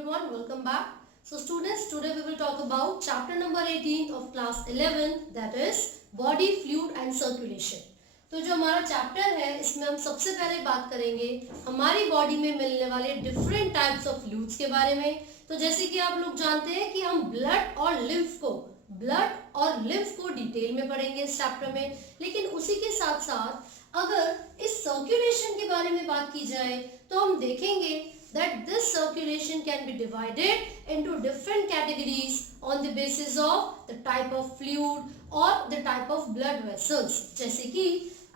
everyone, welcome back. So students, today we will talk about chapter number 18 of class 11, that is body fluid and circulation. तो जो हमारा chapter है इसमें हम सबसे पहले बात करेंगे हमारी बॉडी में मिलने वाले डिफरेंट टाइप्स ऑफ फ्लूइड्स के बारे में। तो जैसे कि आप लोग जानते हैं कि हम ब्लड और लिम्फ को डिटेल में पढ़ेंगे इस चैप्टर में, लेकिन उसी के साथ साथ अगर इस सर्कुलेशन के बारे में बात की जाए तो हम देखेंगे that this circulation can be divided into different categories on the basis of the type of fluid or the type of blood vessels। जैसे कि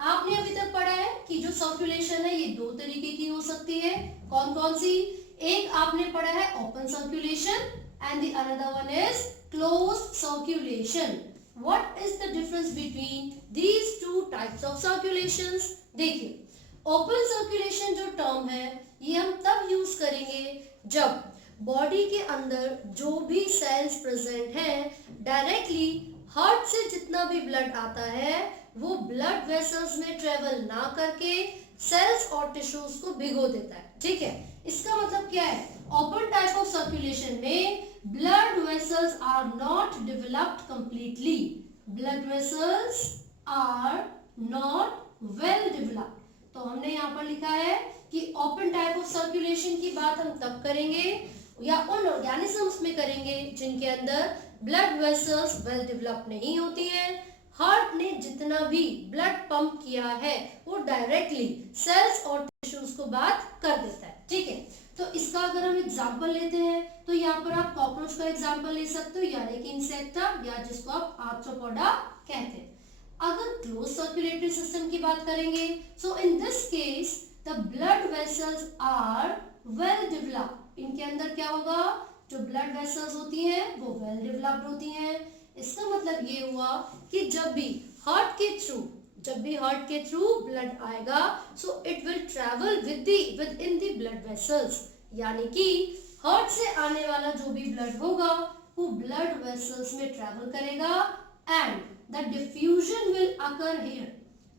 आपने अभी तक पढ़ा है कि जो सर्कुलेशन है ये दो तरीके की हो सकती है। कौन कौन सी? एक आपने पढ़ा है open circulation and the another one is closed circulation। What is the difference between these two types of circulations? देखिए, ओपन सर्कुलेशन जो टर्म है ये हम तब यूज करेंगे जब बॉडी के अंदर जो भी सेल्स प्रेजेंट हैं डायरेक्टली हार्ट से जितना भी ब्लड आता है वो ब्लड वेसल्स में ट्रेवल ना करके सेल्स और टिश्यूज को भिगो देता है। ठीक है, इसका मतलब क्या है? ओपन टाइप ऑफ सर्कुलेशन में blood vessels are not developed completely, blood vessels are not well developed. तो हमने यहाँ पर लिखा है कि ओपन टाइप ऑफ सर्कुलेशन की बात हम तब करेंगे या उन ऑर्गेनिजम्स में करेंगे जिनके अंदर ब्लड वेसल्स वेल डेवलप नहीं होती हैं। हार्ट ने जितना भी ब्लड पंप किया है वो डायरेक्टली सेल्स और टिश्यूज को बात कर देता है। ठीक है, तो इसका अगर हम एग्जांपल लेते हैं तो यहाँ पर आप कॉकरोच का एग्जांपल ले सकते हो, यानी कि इंसेक्टा या जिसको आप आर्थ्रोपोडा कहते हैं। अगर क्लोज सर्कुलेटरी सिस्टम की बात करेंगे so in this case the blood vessels are well developed. इनके अंदर क्या होगा? जो ब्लड वेसल्स होती हैं वो वेल डेवलप्ड होती हैं। इसका मतलब ये हुआ कि जब भी हार्ट के थ्रू ब्लड आएगा सो it will travel with in the blood vessels, यानी कि हार्ट से आने वाला जो भी ब्लड होगा वो ब्लड वेसल्स में ट्रैवल करेगा and the diffusion will occur here.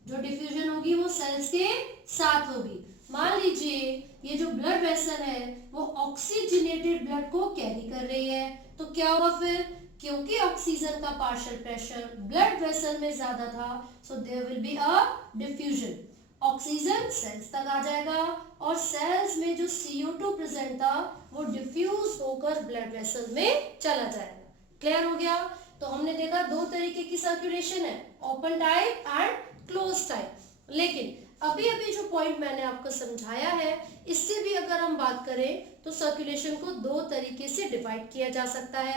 जो डिफ्यूजन होगी वो सेल्स के साथ होगी। मान लीजिए ये जो ब्लड वेसल है वो ऑक्सीजनेटेड ब्लड को कैरी कर रही है, तो क्या होगा फिर? क्योंकि ऑक्सीजन का पार्शियल प्रेशर ब्लड वेसल में ज्यादा था so there will be a diffusion. Oxygen cells तक आ जाएगा और सेल्स में जो CO2 प्रेजेंट था वो डिफ्यूज होकर ब्लड वेसल में चला जाएगा। क्लियर हो गया? तो हमने देखा दो तरीके की सर्कुलेशन है, open type and close type. लेकिन अभी जो पॉइंट मैंने आपको समझाया है इससे भी अगर हम बात करें तो सर्कुलेशन को दो तरीके से डिवाइड किया जा सकता है,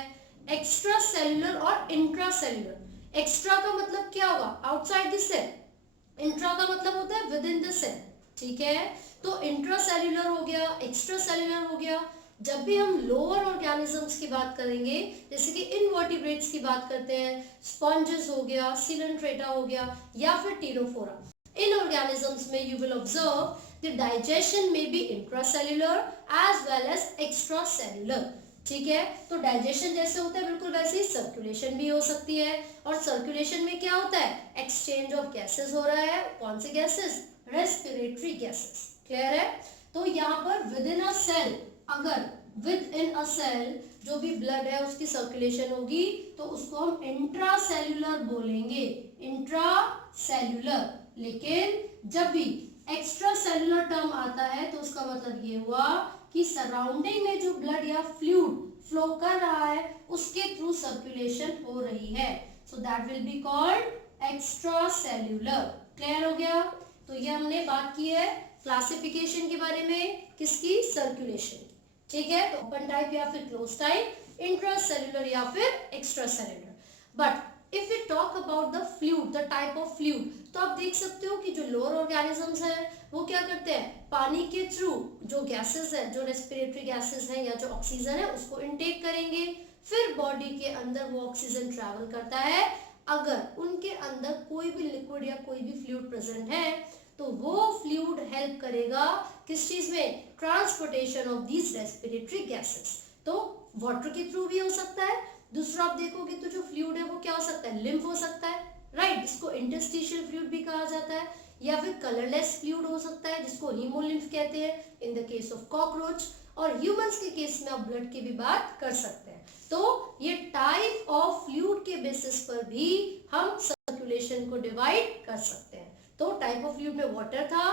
एक्स्ट्रा सेल्यूलर और इंट्रा सेल्यूलर। एक्स्ट्रा का मतलब क्या होगा? Outside the cell. इंट्रा का मतलब होता है विद इन द सेल। ठीक है, तो इंट्रा सेल्यूलर हो गया, एक्स्ट्रा सेल्यूलर हो गया। जब भी हम लोअर ऑर्गेनिजम्स की बात करेंगे जैसे कि इनवर्टिब्रेट्स की बात करते हैं, स्पॉन्जेस हो गया, सिलेंट्रेटा हो गया या फिर टीरोफोरा, इन ऑर्गेनिजम्स में you will observe the digestion में be intracellular as well as extra cellular. ठीक है, तो डाइजेशन जैसे होता है बिल्कुल वैसे ही सर्कुलेशन भी हो सकती है। और सर्कुलेशन में क्या होता है? एक्सचेंज ऑफ गैसेस हो रहा है। कौन से गैसेस? Respiratory gases. क्लियर है? तो यहाँ पर विद इन अ सेल, अगर विद इन अ सेल जो भी ब्लड है उसकी सर्कुलेशन होगी तो उसको हम इंट्रासेल्यूलर बोलेंगे, इंट्रासेल्यूलर। लेकिन जब भी एक्स्ट्रा सेल्यूलर टर्म आता है तो उसका मतलब ये हुआ कि सराउंडिंग में जो ब्लड या फ्लूइड फ्लो कर रहा है उसके थ्रू सर्कुलेशन हो रही है, so that will be called extra cellular. Clear हो गया? तो ये हमने बात की है क्लासिफिकेशन के बारे में, किसकी? सर्कुलेशन। ठीक है, तो ओपन टाइप या फिर क्लोज टाइप, इंट्रासेल्यूलर या फिर extra cellular. But if we talk about the fluid, the type of fluid, तो आप देख सकते हो कि जो लोअर ऑर्गेनिजम्स हैं वो क्या करते हैं? पानी के थ्रू जो गैसेस है, जो रेस्पिरेटरी गैसेस हैं या जो ऑक्सीजन है उसको इनटेक करेंगे, फिर बॉडी के अंदर वो ऑक्सीजन ट्रैवल करता है। अगर उनके अंदर कोई भी लिक्विड या कोई भी फ्लूइड प्रेजेंट है तो वो फ्लूइड हेल्प करेगा किस चीज में? Transportation of these respiratory gases. तो वाटर के थ्रू भी हो सकता है। दूसरा आप देखोगे तो जो फ्लूइड है वो क्या हो सकता है? लिम्फ हो सकता है, राइट, जिसको इंटरस्टिशियल फ्लूइड भी कहा जाता है, या फिर कलरलेस फ्लूइड हो सकता है जिसको हीमोलिम्फ कहते हैं इन द केस ऑफ कॉकरोच। और ह्यूमंस के केस में आप ब्लड की भी बात कर सकते हैं। तो ये टाइप ऑफ फ्लूइड के बेसिस पर भी हम सर्कुलेशन को डिवाइड कर सकते हैं। तो टाइप ऑफ फ्लूइड में वाटर था,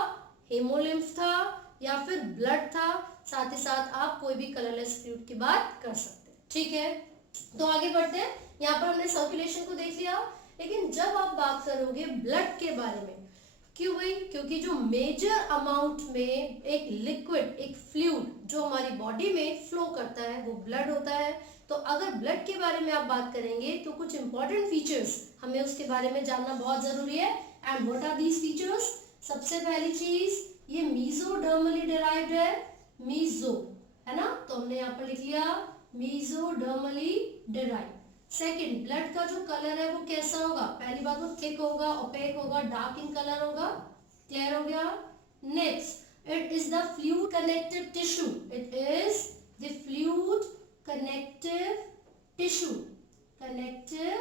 हेमोलिम्फ था या फिर ब्लड था, साथ ही साथ आप कोई भी कलरलेस फ्लूइड की बात कर सकते हैं। ठीक है, तो आगे बढ़ते हैं। यहाँ पर हमने सर्कुलेशन को देख लिया, लेकिन जब आप बात करोगे ब्लड के बारे में, क्यों भाई? क्योंकि जो मेजर अमाउंट में एक लिक्विड, एक फ्लूइड जो हमारी बॉडी में फ्लो करता है वो ब्लड होता है। तो अगर ब्लड के बारे में आप बात करेंगे तो कुछ इंपॉर्टेंट फीचर्स हमें उसके बारे में जानना बहुत जरूरी है। And what are these features? सबसे पहली चीज, ये मीजोडर्मली डिराइव्ड है, मीजो है ना, तो हमने यहाँ पर लिख लिया मीजोडर्मली डिराइव्ड। सेकंड, ब्लड का जो कलर है वो कैसा होगा? पहली बात वो थिक होगा, ओपेक होगा, डार्क इन कलर होगा। क्लियर हो गया? Next, it is the fluid connective tissue, it is the fluid connective tissue, connective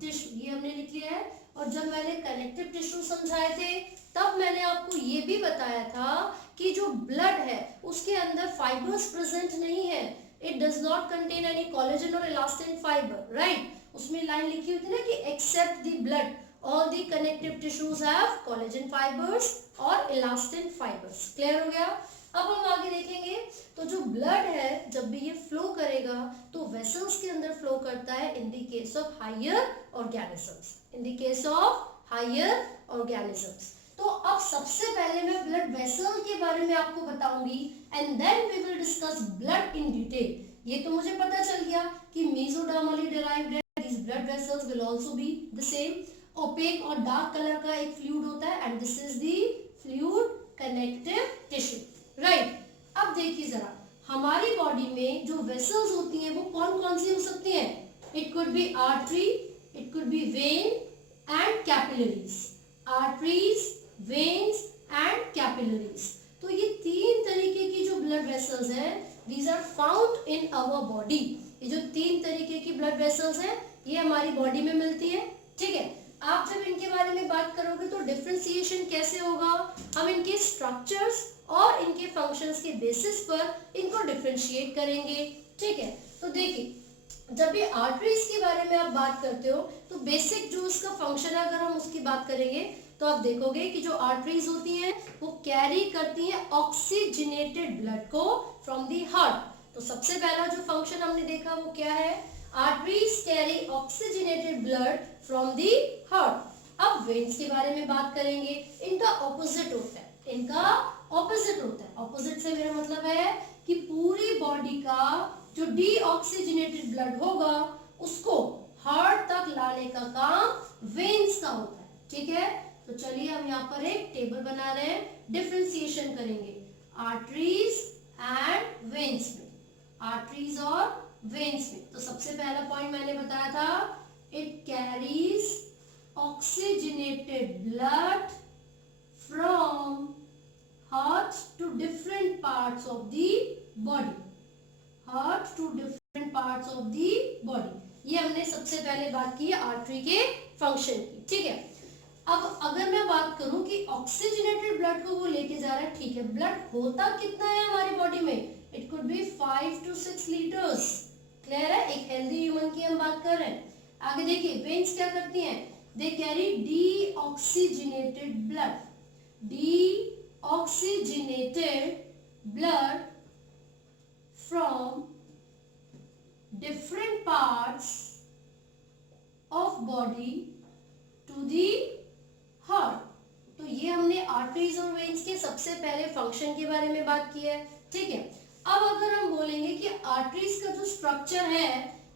tissue ये हमने लिख लिया है। और जब मैंने कनेक्टिव टिश्यू समझाए थे तब मैंने आपको ये भी बताया था कि जो ब्लड है उसके अंदर फाइबर्स प्रेजेंट नहीं है, it does not contain any collagen और इलास्टिन फाइबर, राइट? उसमें लाइन लिखी हुई थी ना कि except the blood all the connective tissues have collagen fibres और इलास्टिन फाइबर्स। क्लियर हो गया? अब हम आगे देखेंगे तो जो ब्लड है जब भी ये फ्लो करेगा तो वेसल्स के अंदर फ्लो करता है in the case of higher organisms, in the case of higher organisms. तो अब सबसे पहले मैं ब्लड वेसल के बारे में आपको बताऊंगी and then we will discuss blood in detail. ये तो मुझे पता चल गया कि मेसोडर्मली डिराइव्ड है, these blood vessels will also be the same, opaque और डार्क कलर का एक फ्लूइड होता है and this is the fluid connective tissue, right? अब देखिए जरा, हमारी बॉडी में जो वेसल्स होती हैं वो कौन कौन सी हो सकती हैं? It could be artery, it could be when and capillaries, arteries, veins and capillaries. तो ये तीन तरीके की जो ब्लड वेसल्स हैं, these are found in our body। ये जो तीन तरीके की ब्लड वेसल्स हैं ये हमारी बॉडी में मिलती है। ठीक है, आप जब इनके बारे में बात करोगे तो डिफरेंशिएशन कैसे होगा? हम इनके स्ट्रक्चर्स और इनके फंक्शंस के बेसिस पर इनको डिफरेंशिएट करेंगे। ठीक है, तो देखिए जब भी आर्टरीज के बारे में आप बात करते हो तो बेसिक जो उसका फंक्शन है अगर हम उसकी बात करेंगे तो आप देखोगे कि जो आर्टरीज होती हैं वो कैरी करती हैं ऑक्सीजनेटेड ब्लड को फ्रॉम द हार्ट। तो सबसे पहला जो फंक्शन हमने देखा वो क्या है? Arteries carry oxygenated blood from the heart. अब वेन्स के बारे में बात करेंगे, इनका ऑपोजिट होता है, इनका ऑपोजिट होता है। ऑपोजिट से मेरा मतलब है कि पूरी बॉडी का जो डीऑक्सीजनेटेड ब्लड होगा उसको हार्ट तक लाने का काम वेन्स का होता है। ठीक है, तो चलिए हम यहाँ पर एक टेबल बना रहे हैं, डिफरेंशिएशन करेंगे आर्टरीज एंड वेन्स में, आर्टरीज और वेन्स में। तो सबसे पहला पॉइंट मैंने बताया था, it carries oxygenated blood from heart to different parts of the body, heart to different parts of the body. ये हमने सबसे पहले बात की आर्टरी के फंक्शन की। ठीक है, अब अगर मैं बात करूं कि ऑक्सीजनेटेड ब्लड को वो लेके जा रहा है, ठीक है, ब्लड होता कितना है हमारी बॉडी में? It could be 5 to 6 litres. Clear है? एक हेल्दी ह्यूमन की हम बात कर रहे हैं। आगे देखिए वेन्स क्या करती हैं? They carry deoxygenated blood, deoxygenated blood from different parts of body to the heart। तो ये हमने आर्टरीज और वेन्स के सबसे पहले फंक्शन के बारे में बात की है। ठीक है, अब अगर हम बोलेंगे कि आर्टरीज का जो स्ट्रक्चर है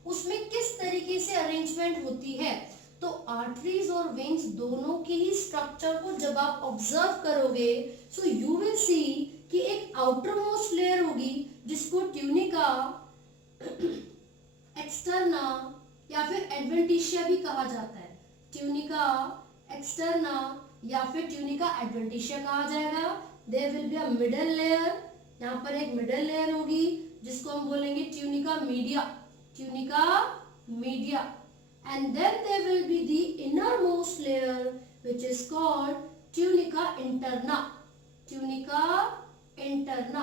उसमें किस तरीके से अरेंजमेंट होती है, तो आर्टरीज और वेन्स दोनों की ही स्ट्रक्चर को जब आप ऑब्जर्व करोगे सो यू विल सी कि एक आउटर मोस्ट लेयर होगी जिसको ट्यूनिका एक्सटर्ना या फिर एडवेंटिशिया भी कहा जाता है। ट्यूनिका एक्सटर्ना या फिर ट्यूनिका एडवेंटिशिया कहा जाएगा। There will be a middle layer, यहाँ पर एक मिडल लेयर होगी जिसको हम बोलेंगे tunica media, tunica media, and then there will be the innermost layer which is called tunica interna, tunica interna.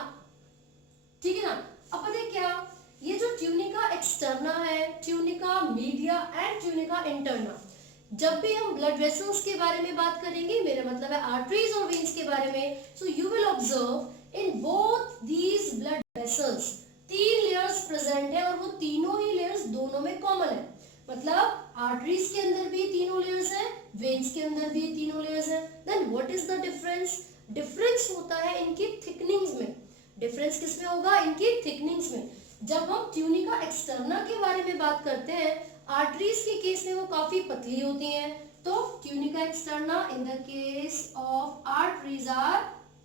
ठीक है ना। अब पता है क्या, ये जो ट्यूनिका एक्सटर्ना है, tunica media and tunica interna, जब भी हम ब्लड वेसल्स के बारे में बात करेंगे, मेरा मतलब है आर्टरीज और वेन्स के बारे में, so you will observe in both these blood vessels 3 layers present है और वो तीनों ही लेयर्स दोनों में कॉमन है। मतलब आर्टरीज के अंदर भी तीनों लेयर्स हैं, वेन्स के अंदर भी तीनों लेयर्स हैं। Then what is the difference? Difference होता है इनकी थिकनिंग्स में। डिफरेंस किसमें होगा? इनकी थिकनिंग्स में। जब हम ट्यूनिका एक्सटर्ना के बारे में बात करते हैं, आर्टरीज के केस में वो काफी पतली होती हैं, तो tunica externa in the case of arteries are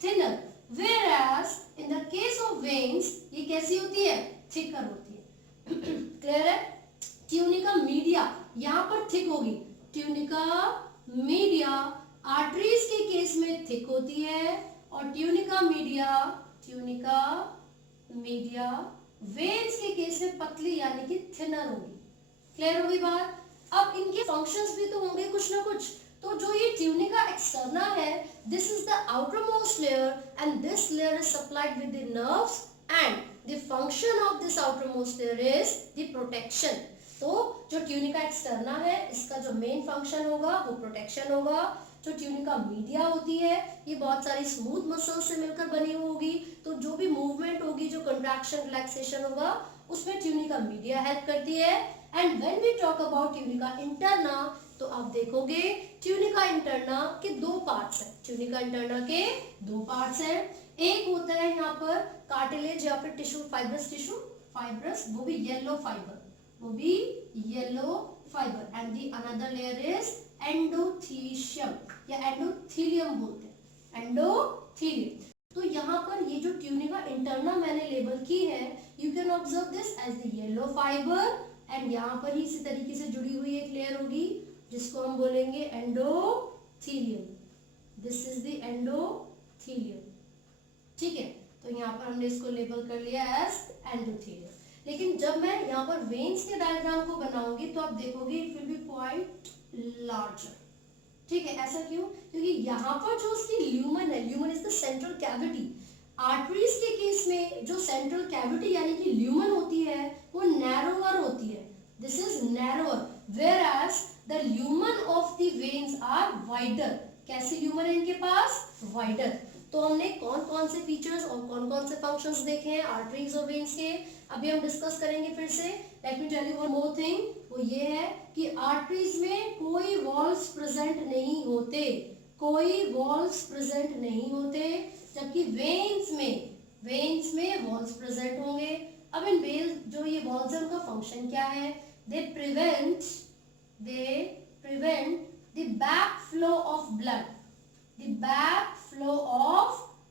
thinner, whereas in the case of veins ये कैसी होती है? थिकर होती है। क्लियर है? ट्यूनिका मीडिया यहाँ पर थिक होगी, ट्यूनिका मीडिया आर्टरीज के केस में थिक होती है, और ट्यूनिका मीडिया वेन्स के केस में पतली यानी कि थिनर होगी। क्लियर होगी बात? अब इनके फंक्शंस भी तो होंगे कुछ ना कुछ। तो जो ये ट्यूनिका एक्सटर्ना है, this is the outermost layer and this layer is supplied with the nerves and the function of this outermost layer is the protection. तो जो ट्यूनिका एक्सटर्ना है, इसका जो मेन फंक्शन होगा वो प्रोटेक्शन होगा। जो ट्यूनिका मीडिया होती है, ये बहुत सारी स्मूथ मसल्स से मिलकर बनी होगी, तो जो भी मूवमेंट होगी, जो कंट्रैक्शन रिलैक्सेशन होगा, उसमें ट्यूनिका मीडिया हेल्प करती है। And when we talk about tunica interna, तो आप देखोगे ट्यूनिका इंटरना के 2 पार्ट्स हैं। ट्यूनिका इंटरना के 2 पार्ट्स हैं। एक होता है यहाँ पर कार्टिलेज या फिर टिश्यू, फाइब्रस टिश्यू, फाइब्रस, वो भी yellow fibre, and the another layer is endothecium या एंडोथीलियम बोलते हैं, एंडोथीलियम। तो यहाँ पर ये जो ट्यूनिका इंटरना मैंने लेबल की है, you can observe this as the yellow fibre, and यहाँ पर ही इसी तरीके से जुड़ी हुई एक लेयर होगी जिसको हम बोलेंगे endothelium. This is the endothelium. ठीक है, तो यहाँ पर हमने इसको लेबल कर लिया एज एंडोथीलियम। लेकिन जब मैं यहाँ पर वेन्स के डायग्राम को बनाऊंगी तो आप देखोगे it will B quite larger. ठीक है, ऐसा क्यों? क्योंकि यहाँ पर जो उसकी ल्यूमन है, lumen is the central cavity. Arteries के केस में जो सेंट्रल कैविटी यानी कि ल्यूमन होती है वो नैरोअर होती है, this is narrower, whereas the lumen of the veins are wider। कैसी ल्यूमन है इनके पास? वाइडर। तो हमने कौन कौन से फीचर्स और कौन कौन से फंक्शंस देखे हैं आर्टरीज और वेन्स के, अभी हम डिस्कस करेंगे फिर से। Let me tell you one more thing, वो ये है कि आर्टरीज में कोई वॉल्व्स प्रेजेंट नहीं होते, जबकि वेन्स में वॉल्व्स प्रेजेंट होंगे। अब इन वेन्स जो ये वॉल्व्स हैं उनका फंक्शन क्या है? They prevent the backflow of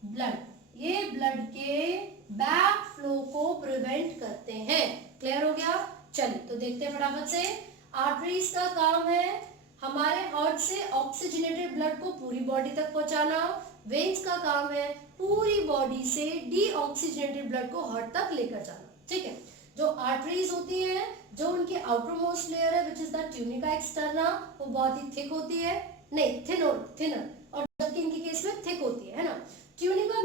blood, ये ब्लड के बैक फ्लो को प्रिवेंट करते हैं। क्लियर हो गया? चलिए तो देखते हैं फटाफट से। आर्टरीज का काम है हमारे हार्ट से ऑक्सीजनेटेड ब्लड को पूरी बॉडी तक पहुंचाना, वेन्स का काम है पूरी बॉडी से डीऑक्सीजनेटेड ब्लड को हार्ट तक लेकर जाना। ठीक है, जो आर्टरीज होती है, जो उनकी आउटर मोस्ट लेयर है which is the tunica externa, वो बहुत ही थिक होती है, नहीं थिनर, और जबकि इनके केस में थिक होती है ना। ट्यूनिका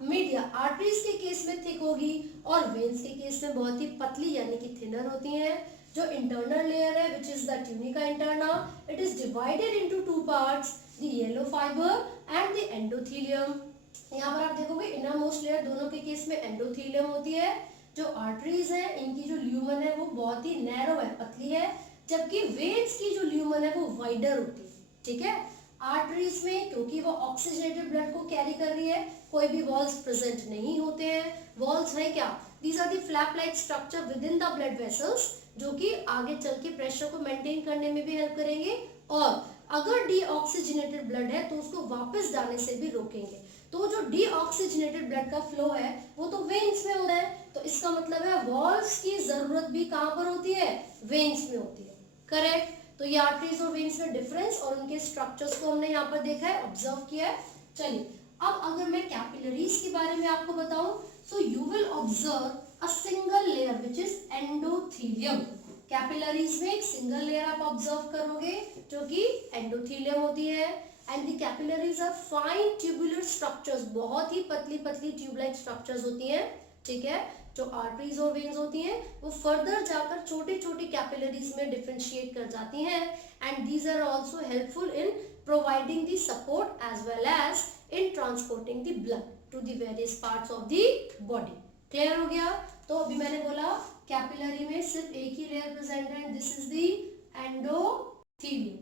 मीडिया आर्टरीज के केस में थिक होगी और वेन्स के केस में बहुत ही पतली यानी कि थिनर होती है। जो इंटरनल लेयर है which is the tunica interna, it is divided into 2 parts, the yellow fibre and the endothelium. यहाँ पर आप देखोगे इनर मोस्ट लेयर दोनों के केस में एंडोथीलियम होती है। जो आर्टरीज है इनकी जो ल्यूमन है वो बहुत ही नैरो है, पतली है, जबकि वेन्स की जो ल्यूमन है वो वाइडर होती है। ठीक है, आर्टरीज में क्योंकि वो ऑक्सीजनेटेड ब्लड को कैरी कर रही है, कोई भी वॉल्व्स प्रेजेंट नहीं होते हैं। वॉल्व्स है क्या? These are the flap like structure within the blood vessels, जो कि आगे चल के प्रेशर को मेंटेन करने में भी हेल्प करेंगे, और अगर डीऑक्सीजनेटेड ब्लड है तो उसको वापस जाने से भी रोकेंगे। तो जो डीऑक्सीजनेटेड ब्लड का फ्लो है वो तो वेन्स में हो रहा है, तो इसका मतलब है वॉल्व्स की जरूरत भी कहां पर होती है? वेन्स में होती है। करेक्ट? तो ये आर्टरीज और वेन्स में डिफरेंस और उनके स्ट्रक्चर्स को हमने यहाँ पर देखा है, ऑब्जर्व किया है। चलिए अब अगर मैं कैपिलरीज के बारे में आपको बताऊं, so you will observe a single layer which is endothelium. Capillaries में एक सिंगल लेयर आप ऑब्जर्व करोगे जो कि एंडोथीलियम होती है, and the capillaries are fine tubular structures, बहुत ही पतली पतली ट्यूब लाइक स्ट्रक्चर्स होती हैं, ठीक है। जो आर्टरीज और वेन्स होती हैं वो फर्दर जाकर छोटी छोटी कैपिलरीज में डिफरेंशिएट कर जाती हैं, and these are also helpful in providing the support as well as in transporting the blood to the various parts of the body. Clear हो गया? तो अभी मैंने बोला कैपिलरी में सिर्फ एक ही लेयर प्रेजेंट है, this is the endothelium,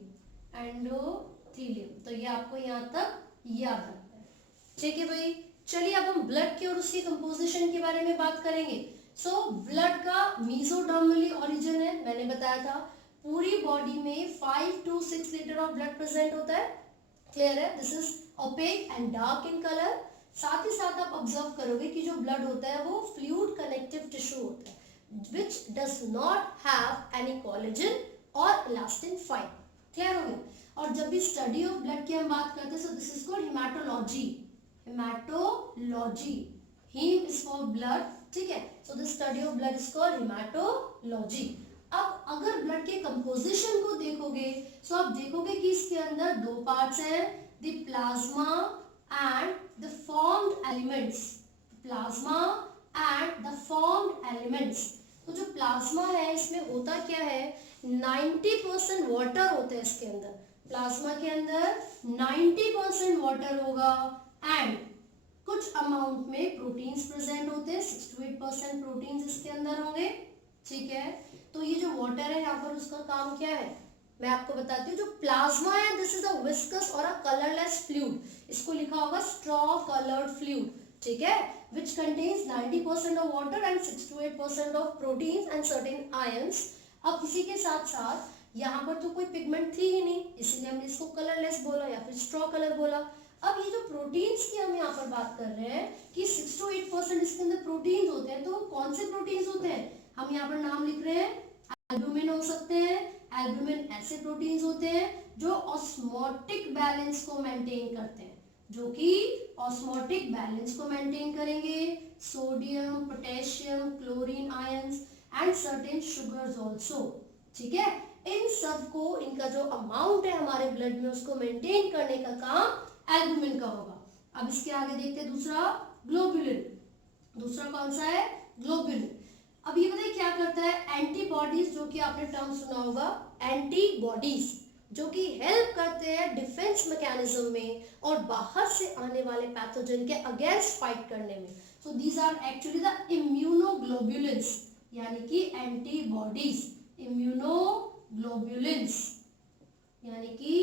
endothelium. तो ये आपको यहाँ तक याद रखना है, ठीक है भाई। चलिए अब हम ब्लड के और उसकी कंपोजिशन के बारे में बात करेंगे। सो ब्लड का मेसोडर्मली ओरिजिन है, मैंने बताया था। पूरी बॉडी में 5 to 6 litre of blood present होता है, क्लियर है। This is opaque and dark in colour. साथ ही साथ आप ऑब्जर्व करोगे कि जो ब्लड होता है वो फ्लूइड कनेक्टिव टिश्यू होता है, which does not have any collagen or elastin fiber। Clear हो गया? और जब भी स्टडी ऑफ ब्लड की हम बात करते हैं, so this is called haematology, haematology. Haem is for blood, ठीक है। So the study of blood is called haematology. अब अगर ब्लड के कंपोजिशन को देखोगे, सो आप देखोगे कि इसके अंदर दो पार्ट्स हैं, the plasma and the formed elements, plasma and the formed elements. तो जो प्लाज्मा है इसमें होता क्या है, 90% वाटर होता है इसके अंदर। प्लाज्मा के अंदर 90% वाटर होगा एंड कुछ अमाउंट में प्रोटीन्स प्रेजेंट होते हैं, 6 to 8% प्रोटीन्स इसके अंदर होंगे, ठीक है। तो ये जो वाटर है यहाँ पर उसका काम क्या है, मैं आपको बताती हूँ। जो प्लाज्मा है दिस इज अ विस्कस और अ कलरलेस फ्लूइड, इसको लिखा होगा स्ट्रॉ कलर्ड फ्लूइड, ठीक है, which contains 90% of water and 6 to 8% of proteins and certain ions। अब इसी के साथ साथ यहाँ पर तो कोई पिगमेंट थी ही नहीं, इसीलिए हमने इसको कलरलेस बोला या फिर स्ट्रॉ कलर बोला। अब ये जो प्रोटीन्स की हम यहाँ पर बात कर रहे हैं कि 6 to 8% इसके अंदर प्रोटीन्स होते हैं, तो कौन से प्रोटीन्स होते हैं, हम यहाँ पर नाम लिख रहे हैं, एल्बुमिन हो सकते हैं। एल्बुमिन ऐसे प्रोटीन्स होते हैं जो ऑस्मोटिक बैलेंस को मेंटेन करते हैं, जो कि ऑस्मोटिक बैलेंस को मेंटेन करेंगे। Sodium, potassium, chlorine ions and certain sugars also, ठीक है। इन सब को, इनका जो अमाउंट है हमारे ब्लड में उसको मेंटेन करने का काम एल्बुमिन का होगा। अब इसके आगे देखते हैं दूसरा, ग्लोबुलिन। दूसरा कौन सा है, ग्लोबुलिन। अब ये बताइए क्या करता है, एंटीबॉडीज, जो कि आपने टर्म सुना होगा, एंटीबॉडीज जो कि हेल्प करते हैं डिफेंस मैकेनिज्म में और बाहर से आने वाले पैथोजन के अगेंस्ट फाइट करने में। So these are actually the immunoglobulins, यानी कि एंटीबॉडीज, इम्यूनोग्लोबुलिन्स यानी कि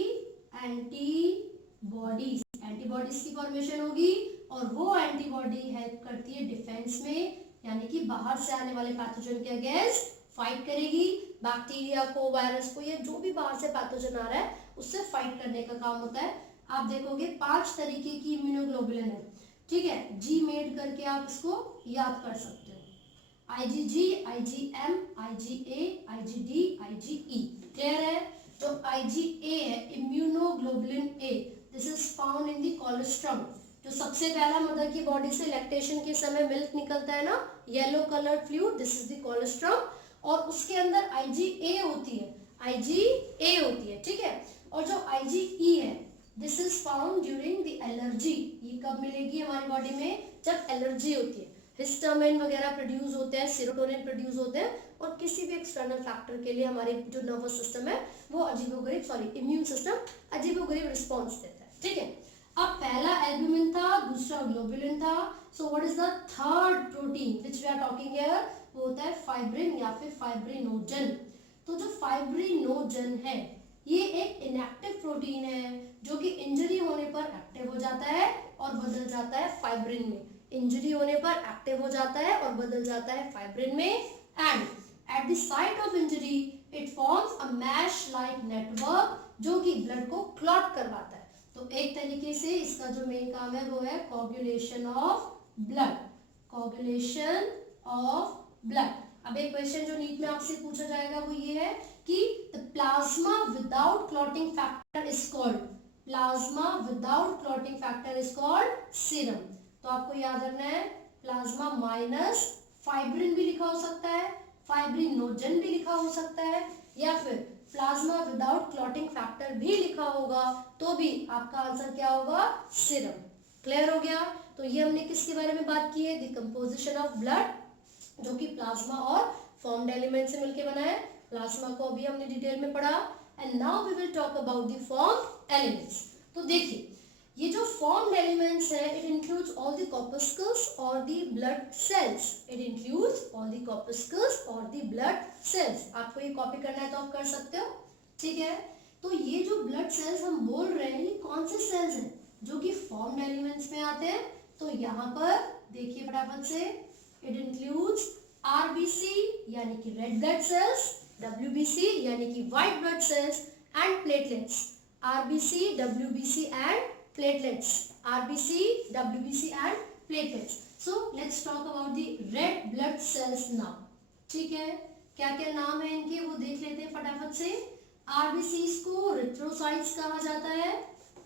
एंटीबॉडीज। एंटीबॉडीज की फॉर्मेशन होगी और वो एंटीबॉडी हेल्प करती है डिफेंस में, यानी कि बाहर से आने वाले पैथोजन के अगेंस्ट फाइट करेगी। बैक्टीरिया को, वायरस को, या जो भी बाहर से पैथोजन आ रहा है उससे फाइट करने का काम होता है। आप देखोगे 5 तरीके की इम्यूनोग्लोबुलिन है, ठीक है। जी मेड करके आप इसको याद कर सकते हो, IgG, IgM, IgA, IgD, IgE, clear है। तो IgA है, immunoglobulin A, this is found in the colostrum. जो सबसे पहला मदर की बॉडी से लैक्टेशन के समय मिल्क निकलता है ना, yellow colour fluid, this is the colostrum, और उसके अंदर IgA होती है, IgA होती है, ठीक है। और जो IgE है this is found during the allergy. ये कब मिलेगी हमारी बॉडी में, जब एलर्जी होती है। हिस्टामिन वगैरह प्रोड्यूस होते हैं, सेरोटोनिन प्रोड्यूस होते हैं, और किसी भी एक्सटर्नल फैक्टर के लिए हमारे जो नर्वस सिस्टम है वो अजीबोगरीब, इम्यून सिस्टम अजीबोगरीब रिस्पॉन्स देता है, ठीक है। अब पहला एल्बुमिन था, दूसरा ग्लोबुलिन था। So what is the third protein which we are talking here, वो होता है फाइब्रिन या फिर फाइब्रिनोजन। तो जो फाइब्रिनोजन है ये एक इनएक्टिव प्रोटीन है जो कि इंजरी होने पर एक्टिव हो जाता है और बदल जाता है फाइब्रिन में। इंजरी होने पर एक्टिव हो जाता है और बदल जाता है फाइब्रिन में, and at the site of injury it forms a mesh like network जो कि ब्लड को क्लॉट करवाता है। तो एक तरीके से इसका जो मेन काम है वो है coagulation of blood, coagulation of blood. अब एक क्वेश्चन जो नीट में आपसे पूछा जाएगा वो ये है कि the plasma without clotting factor is called, plasma without clotting factor is called serum. तो आपको याद रखना है प्लाज्मा माइनस फाइब्रिन भी लिखा हो सकता है, फाइब्रिनोजन भी लिखा हो सकता है, या फिर प्लाज्मा विदाउट क्लॉटिंग फैक्टर भी लिखा होगा तो भी आपका आंसर क्या होगा, सीरम। क्लियर हो गया। तो ये हमने किसके बारे में बात की है, द कंपोजिशन ऑफ ब्लड, जो कि प्लाज्मा और फॉर्म्ड एलिमेंट से मिलकर बना है। प्लाज्मा को अभी हमने डिटेल में पढ़ा। And now we will talk about the formed elements. तो देखिए ये जो फॉर्म्ड एलिमेंट्स है, it includes all the corpuscles और the blood cells. It includes all the corpuscles और द ब्लड सेल्स। आपको ये कॉपी करना है तो आप कर सकते हो, ठीक है। तो ये जो ब्लड सेल्स हम बोल रहे हैं, ये कौन से सेल्स हैं जो कि फॉर्म्ड एलिमेंट्स में आते हैं। तो यहाँ पर देखिए फटाफट से, इट इंक्लूड्स आरबीसी यानी कि रेड ब्लड सेल्स, डब्ल्यूबीसी यानी कि white blood cells and platelets. RBC, WBC and platelets, RBC, WBC and platelets. So let's talk about the red blood cells now. ठीक है, क्या क्या नाम है इनके वो देख लेते हैं फटाफट से। RBCs को रिथ्रोसाइट्स कहा जाता है,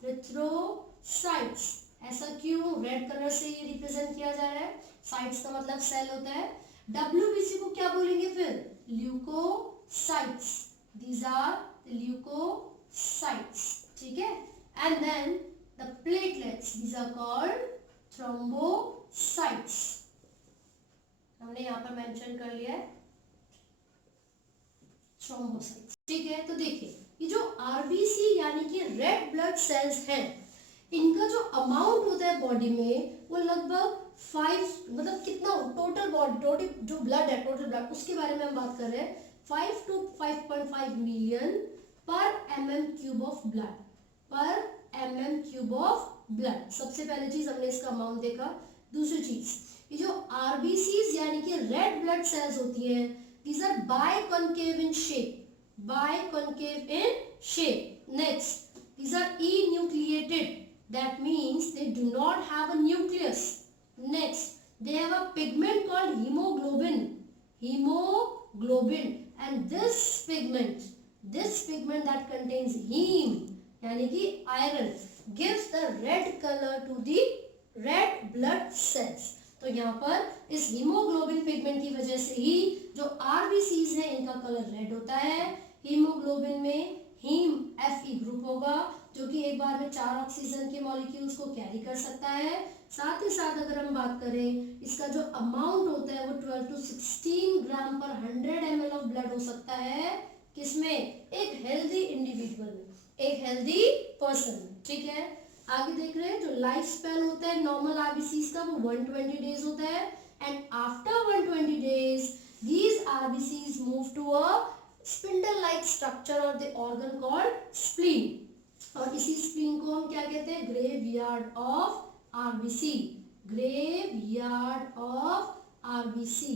रिथ्रोसाइट्स। ऐसा क्यों, रेड कलर से ये रिप्रेजेंट किया जा रहा है, साइट्स का मतलब सेल होता है। WBC को क्या बोलेंगे फिर, leukocytes. These are the leukocytes, ठीक है। And then the platelets, these are called thrombocytes. हमने यहाँ पर मेंशन कर लिया है thrombocytes, ठीक है। तो देखिए ये जो आरबीसी यानी कि रेड ब्लड सेल्स हैं, इनका जो अमाउंट होता है बॉडी में वो लगभग 5, मतलब कितना टोटल बॉडी, टोटल जो ब्लड है, टोटल ब्लड, उसके बारे में हम बात कर रहे हैं। 5 to 5.5 मिलियन पर mm³ ऑफ ब्लड, पर mm³ ऑफ ब्लड। सबसे पहले चीज हमने इसका अमाउंट देखा। दूसरी चीज, ये जो आरबीसीज यानी कि रेड ब्लड सेल्स होती हैं, these are biconcave in shape, biconcave in shape. Next, these are enucleated, that means they do not have a nucleus. Next, they have a pigment called hemoglobin, hemoglobin, and this pigment that contains heme यानी कि iron, gives the red color to the red blood cells. तो यहाँ पर इस haemoglobin pigment की वजह से ही जो आरबीसीज हैं इनका कलर रेड होता है। हीमोग्लोबिन में हीम Fe ग्रुप होगा जो कि एक बार में 4 ऑक्सीजन के मॉलिक्यूल्स को कैरी कर सकता है। साथ ही साथ अगर हम बात करें, इसका जो अमाउंट होता है वो 12 to 16 ग्राम पर 100 ml ऑफ ब्लड हो सकता है। किसमें, एक हेल्दी इंडिविजुअल में, एक हेल्दी पर्सन में, ठीक है। आगे देख रहे हैं जो लाइफ स्पैन होता है नॉर्मल आरबीसीज का, वो 120 डेज होता है। And after 120 days these RBCs move to a spindle like structure और द ऑर्गन कॉल्ड स्प्लीन। और इसी स्प्लीन को हम क्या कहते हैं, graveyard of RBC, graveyard of RBC,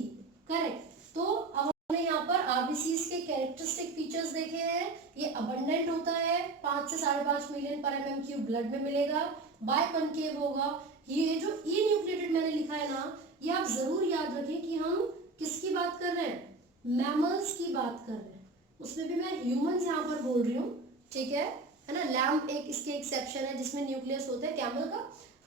correct. तो अब हमने यहाँ पर आरबीसीज के कैरेक्टरिस्टिक फीचर्स देखे हैं। ये अबंडेंट होता है, 5 से 5.5 मिलियन पर mm³ ब्लड में मिलेगा, बायकॉन्केव होगा। ये जो इन्यूक्लिएटेड मैंने लिखा है ना, ये आप जरूर याद रखें कि हम किसकी बात कर रहे हैं, मैमल्स की बात कर रहे हैं। उसमें भी मैं ह्यूमंस यहाँ पर बोल रही हूँ, ठीक है ना। लैम्ब एक इसके एक सेक्शन है जिसमें न्यूक्लियस होता है कैमल का,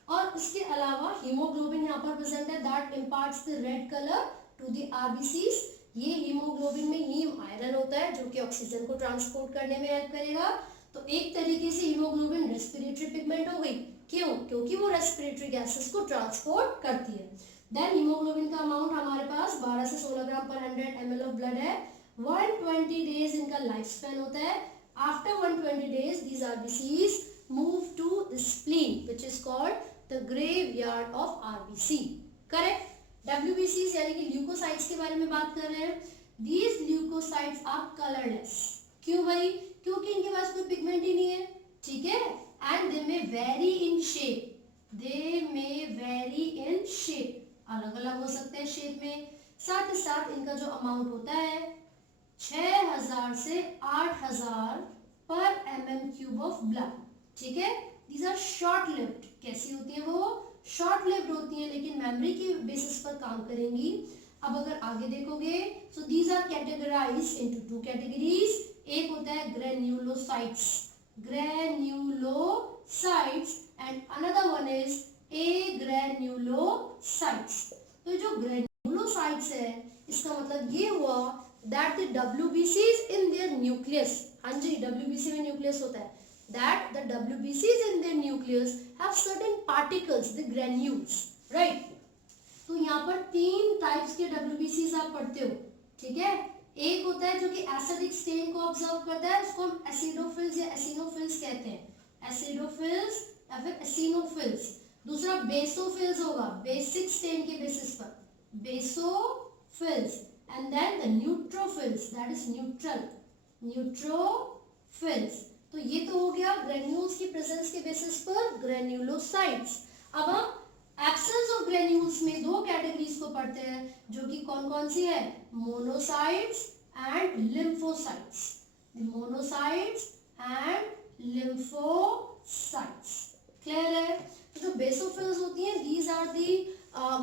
और इसके अलावा हीमोग्लोबिन यहाँ पर प्रेजेंट है, that imparts the red colour to the RBCs. ये हीमोग्लोबिन में हीम आयरन होता है जो कि ऑक्सीजन को ट्रांसपोर्ट करने में हेल्प करेगा। तो एक तरीके से हीमोग्लोबिन रेस्पिरेटरी पिगमेंट हो गई, क्यों, क्योंकि वो रेस्पिरेटरी गैसेस को ट्रांसपोर्ट करती है। देन हीमोग्लोबिन का अमाउंट हमारे पास 12 से 16 ग्राम पर 100 ml ऑफ ब्लड है। 120 डेज इनका लाइफ स्पैन होता है। After 120 days these RBCs move to the spleen which is called the graveyard of RBC, correct. WBCs यानी कि ल्यूकोसाइट्स के बारे में बात कर रहे हैं। These leukocytes are colorless. क्यों भाई, क्योंकि इनके पास कोई पिगमेंट ही नहीं है, ठीक है। And they may vary in shape. They may vary in shape. अलग अलग हो सकते हैं शेप में। साथ ही साथ इनका जो अमाउंट होता है 6000 से 8000 पर mm³ ऑफ ब्लड, ठीक है। These are short lived. कैसी होती है वो, शॉर्ट लिव्ड होती है, लेकिन मेमोरी के बेसिस पर काम करेंगी। अब अगर आगे देखोगे, so these are categorised into 2 categories. एक होता है granulocytes, granulocytes, and another one is agranulocytes. तो जो ग्रेन्युलोसाइट्स है, इसका मतलब ये हुआ that the WBCs in their nucleus हाँ जी, WBC में न्यूक्लियस होता है. That the WBCs in their nucleus have certain particles, the granules, right? तो यहाँ पर 3 टाइप्स के WBCs आप पढ़ते हो, ठीक है. एक होता है जो कि एसिडिक स्टेन को ऑब्जर्व करता है, उसको हम एसिडोफिल्स या एसिनोफिल्स कहते हैं. एसिडोफिल्स या फिर एसिनोफिल्स. दूसरा बेसोफिल्स होगा, बेसिक स्टेन के बेसिस पर, basophils. And then the neutrophils, that is neutral, neutrophils. तो ये तो हो गया ग्रेन्यूल्स की प्रेजेंस के बेसिस पर ग्रेन्युलोसाइट्स. अब हम एब्सेंस ऑफ ग्रेन्यूल्स में 2 कैटेगरीज को पढ़ते हैं, जो कि कौन कौन सी है, monocytes and lymphocytes. Monocytes and lymphocytes. Clear है. तो जो बेसोफिल्स होती हैं, these are the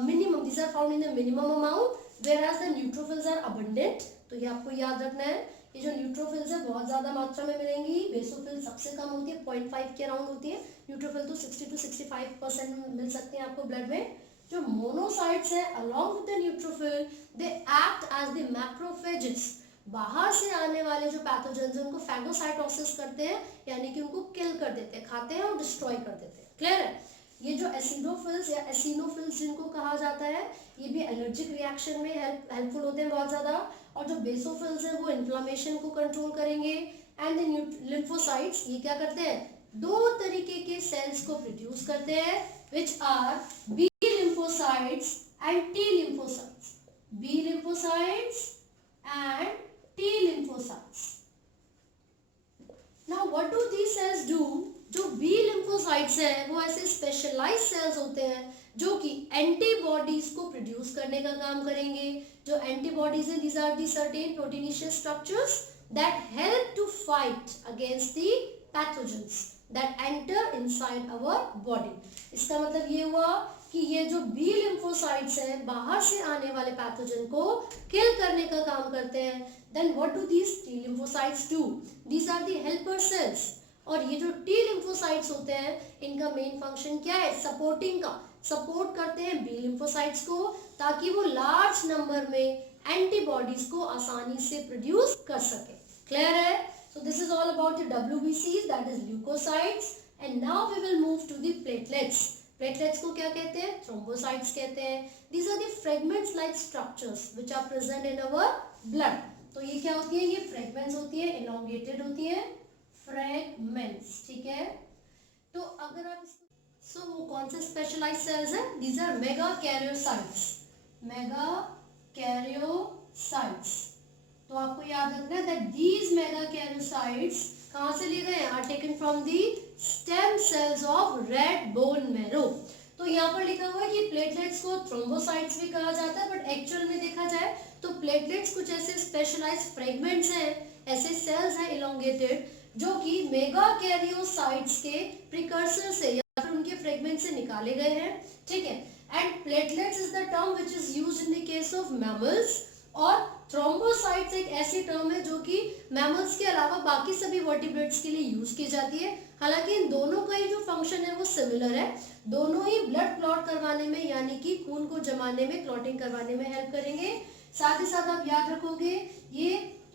minimum, these are found in the minimum amount, whereas the neutrophils are abundant. तो ये आपको याद रखना है. ये जो न्यूट्रोफिल्स है बहुत ज्यादा मात्रा में मिलेंगी, बेसोफिल सबसे कम होती है, 0.5 के अराउंड होती है. न्यूट्रोफिल तो 60 to 65% मिल सकते हैं आपको ब्लड में. जो मोनोसाइट्स है along with the neutrophil, they act as the macrophages. बाहर से आने वाले जो पैथोजेंस हैं उनको फैगोसाइटोसिस करते हैं, यानी कि उनको किल कर देते हैं, खाते हैं और डिस्ट्रॉय कर देते हैं. क्लियर है. ये जो एसिडोफिल्स या एसिनोफिल्स जिनको कहा जाता है, ये भी एलर्जिक रिएक्शन में हेल्पफुल होते हैं बहुत ज़्यादा. और जो बेसोफिल्स है वो इन्फ्लामेशन को कंट्रोल करेंगे. एंड द लिम्फोसाइट्स, ये क्या करते हैं, 2 तरीके के सेल्स को प्रोड्यूस करते हैं, which are B lymphocytes and T lymphocytes. B lymphocytes and T lymphocytes. Now what do these cells do. जो बी लिम्फोसाइट्स हैं वो ऐसे स्पेशलाइज्ड सेल्स होते हैं जो कि एंटीबॉडीज को प्रोड्यूस करने का काम करेंगे. जो एंटीबॉडीज हैं, these are the certain proteinaceous structures that help to fight against the pathogens that enter inside our body. इसका मतलब ये हुआ कि ये जो बी लिम्फोसाइट्स हैं बाहर से आने वाले पैथोजन को किल करने का काम करते हैं. Then what do these T lymphocytes do? These are the helper cells. और ये जो टी लिम्फोसाइट्स होते हैं, इनका मेन फंक्शन क्या है, सपोर्टिंग का. सपोर्ट करते हैं बी लिम्फोसाइट्स को ताकि वो लार्ज नंबर में एंटीबॉडीज को आसानी से प्रोड्यूस कर सके. क्लियर है. So this is all about the WBCs, that is leucocytes. And now we will move to the platelets. Platelets को क्या कहते हैं, थ्रोम्बोसाइट्स कहते हैं. These are the fragments like structures which are present in our blood. तो ये क्या होती है, ये फ्रेगमेंट्स होती है, इलोंगेटेड होती है, फ्रेगमेंट्स. ठीक है. तो अगर आप सो वो कौन से स्पेशलाइज्ड सेल्स हैं, दीज आर मेगाकैरियोसाइट्स. मेगाकैरियोसाइट्स. तो आपको याद रखना है दैट दीज मेगाकैरियोसाइट्स कहाँ से लिए गए हैं, are taken from the stem cells of red bone marrow. तो यहाँ पर लिखा हुआ है कि प्लेटलेट्स को थ्रोम्बोसाइट्स भी कहा जाता है, बट एक्चुअल में देखा जाए तो प्लेटलेट्स कुछ ऐसे स्पेशलाइज्ड फ्रेगमेंट्स हैं, ऐसे सेल्स हैं इलोंगेटेड, जो कि मेगाकैरियोसाइट्स के प्रिकर्सर से या फिर उनके फ्रेगमेंट से निकाले गए हैं. ठीक है. And platelets is the term which is used in the case of mammals. और थ्रोम्बोसाइट्स एक ऐसी टर्म है जो कि मैमल्स के अलावा बाकी सभी वर्टिब्रेट्स के लिए यूज की जाती है. हालांकि इन दोनों का ही जो फंक्शन है वो सिमिलर है. दोनों ही ब्लड क्लॉट करवाने में, यानी कि खून को जमाने में, क्लॉटिंग करवाने में हेल्प करेंगे. साथ ही साथ आप याद रखोगे ये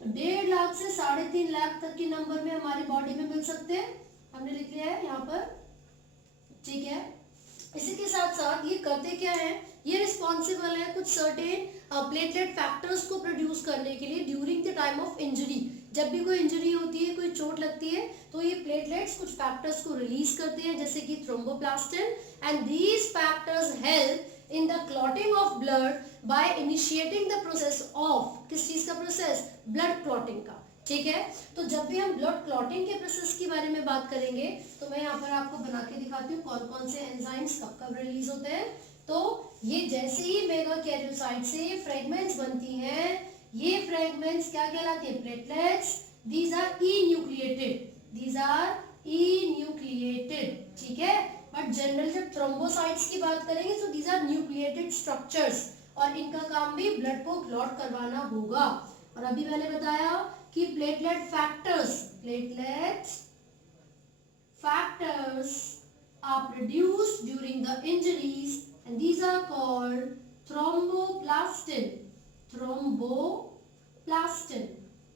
1.5 लाख से 3.5 लाख तक के नंबर में हमारी बॉडी में मिल सकते हैं. हमने लिख लिया है यहाँ पर. ठीक है. इसी के साथ साथ ये करते क्या है, ये रिस्पॉन्सिबल है कुछ सर्टेन प्लेटलेट फैक्टर्स को प्रोड्यूस करने के लिए during the time of injury. जब भी कोई इंजरी होती है, कोई चोट लगती है, तो ये प्लेटलेट्स कुछ फैक्टर्स को रिलीज करते हैं, जैसे कि thromboplastin. And these factors help in the clotting of blood by initiating the process of, किस चीज का प्रोसेस, ब्लड क्लॉटिंग का. ठीक है. तो जब भी हम ब्लड क्लॉटिंग के प्रोसेस के बारे में बात करेंगे तो मैं यहाँ पर आपको बना के दिखाती हूँ कौन कौन से एंजाइम्स कब कब रिलीज होते हैं. तो ये जैसे ही मेगाकैरियोसाइट से फ्रेगमेंट्स बनती हैं, ये फ्रेगमेंट्स क्या कहलाती है, platelets. These are enucleated, these are enucleated. ठीक है. बट जनरल जब थ्रोम्बोसाइट्स की बात करेंगे तो दीज आर न्यूक्लिएटेड स्ट्रक्चर्स, और इनका काम भी ब्लड को क्लॉट करवाना होगा. और अभी मैंने बताया कि platelet factors are produced during the injuries and these are called thromboplastin.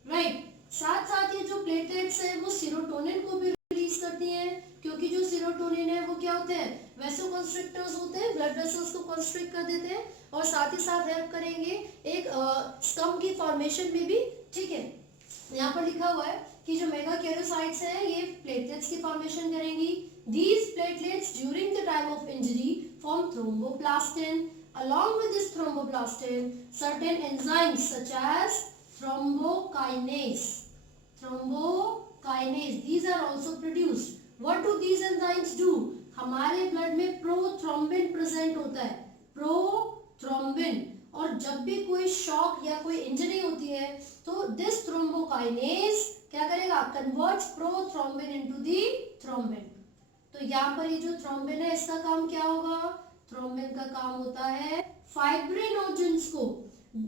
Right. साथ साथ ये जो प्लेटलेट्स है वो सीरोटोनिन को भी रिलीज करती हैं, क्योंकि जो सीरोटोनिन है वो क्या होते हैं, वैसोकंस्ट्रिक्टर्स होते हैं, ब्लड वेसल्स को कंस्ट्रिक्ट कर देते हैं और साथ ही साथ हेल्प करेंगे एक स्कम की फॉर्मेशन में भी। ठीक है, यहाँ पर लिखा हुआ है कि जो मेगाकैरोसाइट्स हैं ये प्लेटलेट्स की फॉर्मेशन करेंगी। These platelets during the time of injury form thromboplastin. Along with this thromboplastin, certain enzymes such as thrombokinase, these are also produced. What do these enzymes do? हमारे ब्लड में प्रोथ्रोम्बिन प्रेजेंट होता है, prothrombin, और जब भी कोई shock या कोई इंजरी होती है तो दिस थ्रोम्बोकाइनेज क्या करेगा, converts prothrombin into the thrombin. तो यहाँ पर ये जो थ्रोम्बिन है इसका काम क्या होगा, थ्रोम्बिन का काम होता है फाइब्रिनोजेंस को,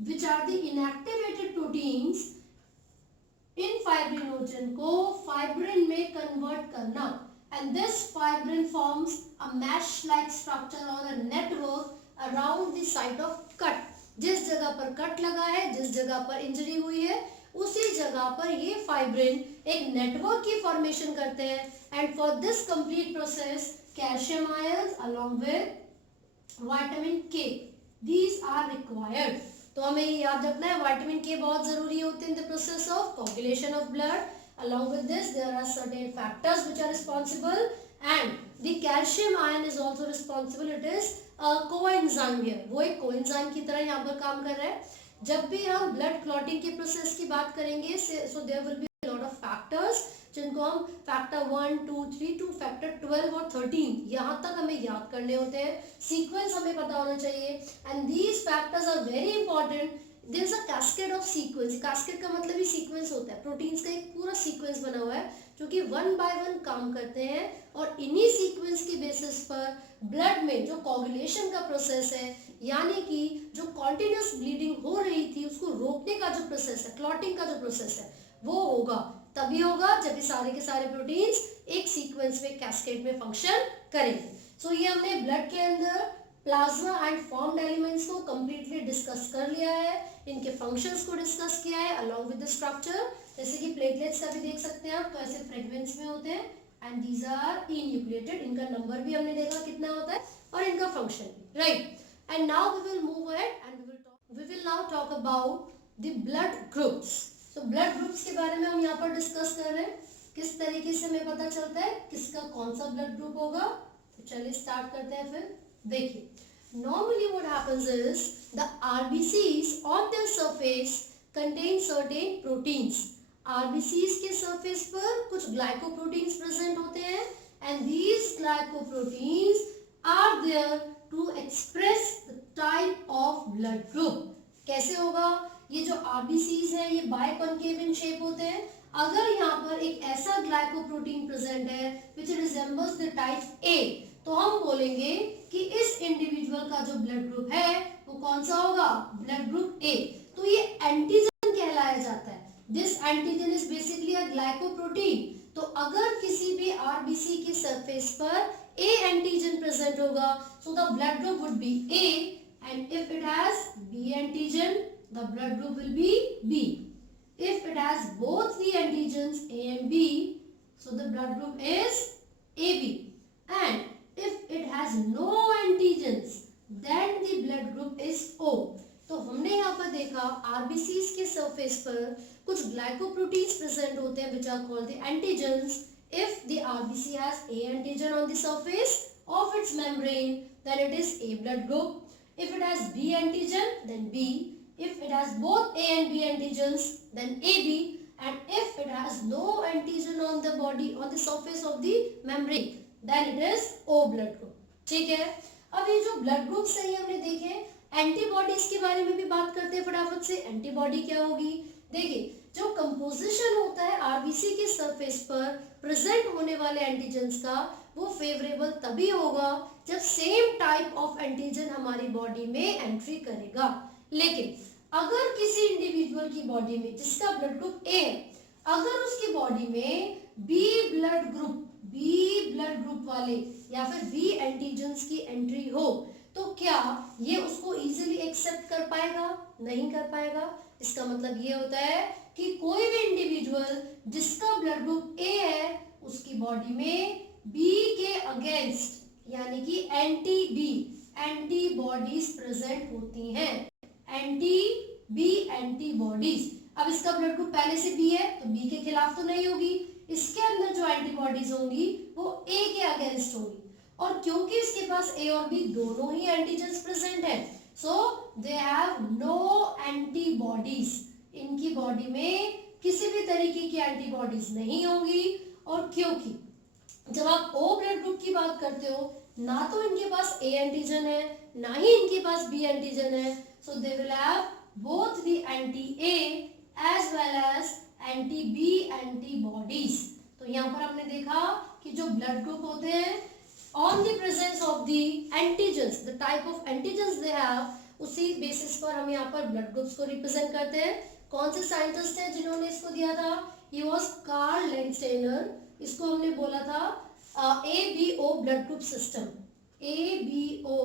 which are the inactivated proteins, इन फाइब्रिनोजन को फाइब्रिन में कन्वर्ट करना, and this fibrin forms a mesh like structure और a network around the site of cut. जिस जगह पर कट लगा है, जिस जगह पर इंजरी हुई है, उसी जगह पर ये फाइब्रिन एक नेटवर्क की फॉर्मेशन करते हैं। And for this complete process calcium ions along with vitamin के, दीज आर रिक्वायर्ड। तो हमें ये याद रखना है विटामिन के बहुत जरूरी होते हैं in the process of coagulation of blood. Along with this there are certain factors which are responsible, and the calcium ion is also responsible. It is a coenzyme here, वो एक coenzyme की तरह यहाँ पर काम कर रहा है। जब भी हम ब्लड क्लॉटिंग के प्रोसेस की बात करेंगे, so there will be lot of factors जिनको हम फैक्टर 1, 2, 3 टू फैक्टर 12 और 13 यहाँ तक हमें याद करने होते हैं। सीक्वेंस हमें पता होना चाहिए, and these factors are very important. There is a cascade of sequence, cascade का मतलब ही सीक्वेंस होता है, प्रोटीन्स का एक पूरा सीक्वेंस बना हुआ है जो कि वन बाय वन काम करते हैं, और इन्हीं सीक्वेंस की बेसिस पर ब्लड में जो कोगुलेशन का प्रोसेस है, यानी कि जो कॉन्टिन्यूस ब्लीडिंग हो रही थी उसको रोकने का जो प्रोसेस है, क्लॉटिंग का जो प्रोसेस है, वो होगा तभी होगा जब ये सारे के सारे प्रोटीन्स एक सीक्वेंस में कैस्केड में फंक्शन करेंगे। सो ये हमने ब्लड के अंदर प्लाज्मा एंड फॉर्म्ड एलिमेंट्स को कंप्लीटली डिस्कस कर लिया है, इनके फंक्शंस को डिस्कस किया है अलोंग विद द स्ट्रक्चर। जैसे कि प्लेटलेट्स का भी देख सकते हैं आप, तो ऐसे फ्रेगमेंट्स में होते हैं, एंड दीज आर इन्यूक्लिएटेड, इनका नंबर भी हमने देखा कितना होता है और इनका फंक्शन भी, right. And now we will move ahead and we will now talk about the blood groups. So blood groups के बारे में हम यहाँ पर डिस्कस कर रहे हैं, किस तरीके से हमें पता चलता है किसका कौन सा ब्लड ग्रुप होगा। तो चलिए स्टार्ट करते हैं। फिर देखिए, normally what happens is the RBCs on their surface contain certain proteins. RBCs के surface पर कुछ glycoproteins present होते हैं, and these glycoproteins are there to express the type of blood group. कैसे होगा? ये जो RBCs है ये बाइकॉन्केव इन शेप होते हैं। अगर यहाँ पर एक ऐसा ग्लाइकोप्रोटीन प्रेजेंट है which resembles the type A, तो हम बोलेंगे कि इस इंडिविजुअल का जो ब्लड ग्रुप है वो कौन सा होगा, ब्लड ग्रुप ए। तो ये एंटीजन कहलाया जाता है। This antigen is basically a glycoprotein. तो अगर किसी भी आरबीसी के सरफेस पर ए एंटीजन प्रेजेंट होगा, so the blood group would be A, and if it has B antigen the blood group will be B. If it has both the antigens A and B, so the blood group is AB. And if it has no antigens, then the blood group is O. तो हमने यहाँ पर देखा RBCs के surface पर कुछ glycoproteins present होते हैं which are called the antigens. If the RBC has A antigen on the surface of its membrane, then it is A blood group. If it has B antigen, then B. If it has both A and B antigens, then AB, and if it has no antigen on the body, on the surface of the membrane, then it is O blood group. ठीक है। अब ये जो blood groups है ये हमने देखे। Antibodies के बारे में भी बात करते हैं फटाफट से। एंटीबॉडी क्या होगी? देखिए, जो कंपोजिशन होता है आरबीसी के सरफेस पर प्रेजेंट होने वाले एंटीजेंस का, वो फेवरेबल तभी होगा जब सेम टाइप ऑफ एंटीजन हमारी बॉडी में एंट्री करेगा। लेकिन अगर किसी इंडिविजुअल की बॉडी में जिसका ब्लड ग्रुप ए है, अगर उसकी बॉडी में बी ब्लड ग्रुप वाले या फिर बी एंटीजेंस की एंट्री हो, तो क्या ये उसको इजीली एक्सेप्ट कर पाएगा? नहीं कर पाएगा। इसका मतलब ये होता है कि कोई भी इंडिविजुअल जिसका ब्लड ग्रुप ए है उसकी बॉडी में बी के अगेंस्ट यानी कि एंटी बी एंटीबॉडीज प्रेजेंट होती हैं। Anti B antibodies. अब इसका ब्लड ग्रुप पहले से बी है तो बी के खिलाफ तो नहीं होगी, इसके अंदर जो एंटीबॉडीज होंगी वो ए के अगेंस्ट होंगी। और क्योंकि इसके पास ए और बी दोनों ही एंटीजेंस प्रेजेंट है, so they have no antibodies. इनकी बॉडी में किसी भी तरीके की एंटीबॉडीज नहीं होंगी। और क्योंकि जब आप ओ ब्लड ग्रुप की बात करते हो, ना तो इनके पास ए एंटीजन है ना ही इनके पास बी एंटीजन है, so they will have both the anti A as well as anti B antibodies. तो यहाँ पर हमने देखा कि जो ब्लड ग्रुप होते हैं on the presence of the antigens, the type of antigens they have, उसी बेसिस पर हम यहाँ पर ब्लड ग्रुप्स को रिप्रेजेंट करते हैं। कौन से साइंटिस्ट हैं जिन्होंने इसको दिया था? He was Karl Landsteiner. इसको हमने बोला था ABO blood group system, ABO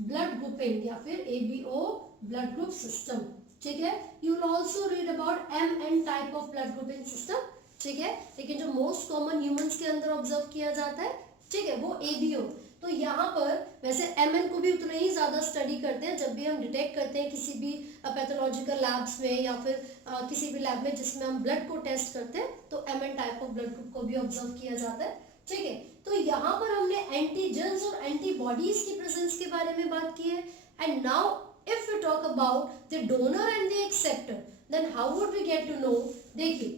blood grouping या फिर ABO ब्लड ग्रुप सिस्टम। ठीक है, you will also read about MN type of blood grouping system. ठीक है, लेकिन जो मोस्ट कॉमन ह्यूमंस के अंदर ऑब्जर्व किया जाता है, ठीक है, वो ABO। तो यहाँ पर वैसे MN को भी उतना ही ज्यादा स्टडी करते हैं जब भी हम डिटेक्ट करते हैं किसी भी पैथोलॉजिकल लैब्स में या फिर किसी भी लैब में जिसमें हम ब्लड को टेस्ट करते हैं, तो MN type of blood group को भी ऑब्जर्व किया जाता है। ठीक है, तो यहाँ पर हमने एंटीजेंस और एंटीबॉडीज की प्रेजेंस के बारे में बात की है। And now if we talk about the donor and the acceptor, then how would we get to know? देखिए,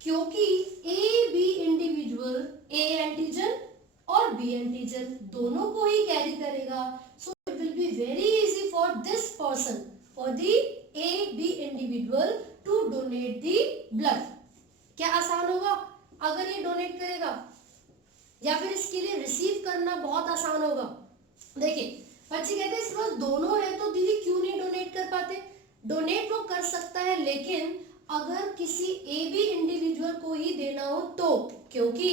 क्योंकि A B individual A antigen और बी एंटीजन दोनों को ही कैरी करेगा, so it will be very easy for this person, for the A B individual to donate the blood. क्या आसान होगा अगर ये डोनेट करेगा, या फिर इसके लिए रिसीव करना बहुत आसान होगा? देखिए, बच्चे कहते हैं इसके पास दोनों है तो दीदी क्यों नहीं डोनेट कर पाते? डोनेट वो कर सकता है, लेकिन अगर किसी ए बी इंडिविजुअल को ही देना हो तो, क्योंकि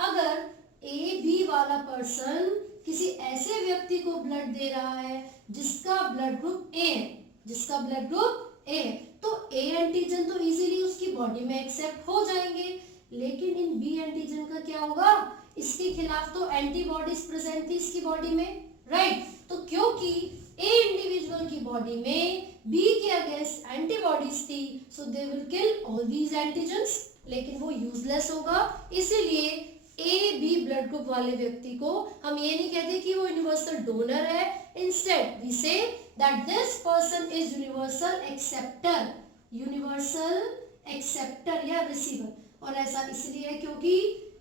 अगर ए बी वाला पर्सन किसी ऐसे व्यक्ति को ब्लड दे रहा है जिसका ब्लड ग्रुप ए है, जिसका ब्लड ग्रुप ए है, तो ए एंटीजन तो इजीली उसकी बॉडी में एक्सेप्ट हो जाएंगे, लेकिन इन बी एंटीजन का क्या होगा? इसके खिलाफ तो एंटीबॉडीज प्रेजेंट थी इसकी बॉडी में, राइट? तो क्योंकि ए इंडिविजुअल की बॉडी में बी के अगेंस्ट एंटीबॉडीज थी, so they will kill all these antigens, लेकिन वो यूजलेस होगा। इसीलिए ए बी ब्लड ग्रुप वाले व्यक्ति को हम ये नहीं कहते कि वो यूनिवर्सल डोनर है, instead we say that this person is universal acceptor, universal acceptor या रिसीवर। और ऐसा इसलिए है क्योंकि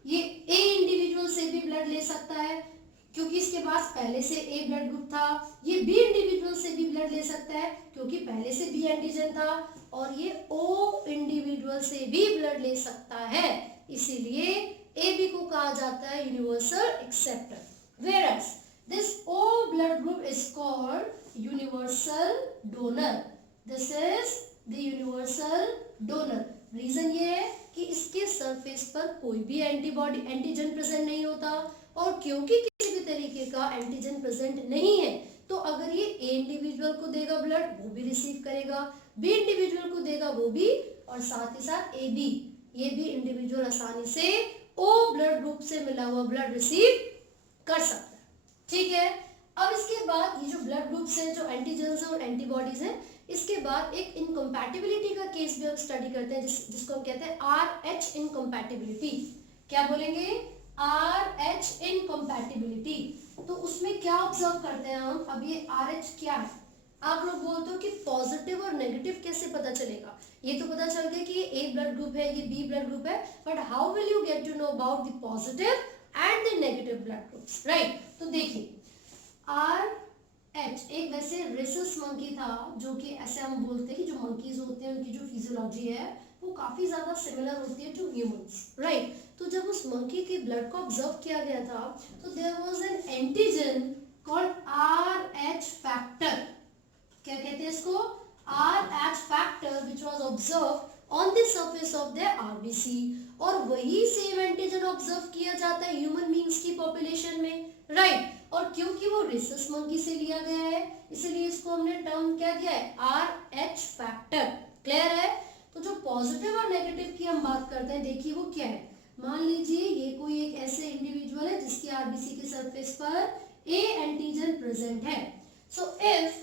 ये ए इंडिविजुअल से भी ब्लड ले सकता है, क्योंकि इसके पास पहले से ए ब्लड ग्रुप था। ये बी इंडिविजुअल से भी ब्लड ले सकता है क्योंकि पहले से बी एंटीजन था, और ये ओ इंडिविजुअल से भी ब्लड ले सकता है, इसीलिए ए बी को कहा जाता है universal acceptor. Whereas this O blood group is called universal donor. This is the universal donor. Reason ये है कि इसके सरफेस पर कोई भी एंटीबॉडी एंटीजन प्रेजेंट नहीं होता, और क्योंकि किसी भी तरीके का एंटीजन प्रेजेंट नहीं है, तो अगर ये ए इंडिविजुअल को देगा ब्लड, वो भी रिसीव करेगा, बी इंडिविजुअल को देगा वो भी, और साथ ही साथ ए बी, ये भी इंडिविजुअल आसानी से ओ ब्लड ग्रुप से मिला हुआ ब्लड रिसीव कर सकता है। ठीक है, अब इसके बाद ये जो ब्लड ग्रुप्स हैं, जो एंटीजन्स और एंटीबॉडीज हैं, इसके बाद एक इनकम्पैटिबिलिटी का केस भी हम स्टडी करते हैं, जिसको हम कहते हैं RH इनकम्पैटिबिलिटी। क्या बोलेंगे? RH incompatibility. तो उसमें क्या ऑब्जर्व करते हैं हम? अब ये RH क्या है? आप लोग बोलते हो कि पॉजिटिव और नेगेटिव कैसे पता चलेगा? ये तो पता चल गया कि ये ए ब्लड ग्रुप है, ये बी ब्लड ग्रुप है, but how will you get to know about the positive and the negative blood groups, right? तो देखिए, RH एक वैसे रेसस मंकी था, जो कि ऐसे हम बोलते हैं कि जो मंकीज होते हैं उनकी जो फिजियोलॉजी है वो काफी ज्यादा सिमिलर होती है टू ह्यूमंस, राइट? तो जब उस मंकी के ब्लड को ऑब्जर्व किया गया था, तो there was an antigen called RH factor. क्या कहते हैं इसको? RH factor which was observed on the surface of the RBC, और वही सेम एंटीजन ऑब्जर्व किया जाता है ह्यूमन बीइंग्स की पॉपुलेशन में, राइट? और क्योंकि वो rhesus monkey से लिया गया है इसलिए इसको हमने टर्म क्या दिया है RH फैक्टर। क्लियर है? तो जो पॉजिटिव और नेगेटिव की हम बात करते हैं देखिए वो क्या है। मान लीजिए ये कोई एक ऐसे इंडिविजुअल है जिसकी आरबीसी के सरफेस पर A एंटीजन प्रेजेंट है। So if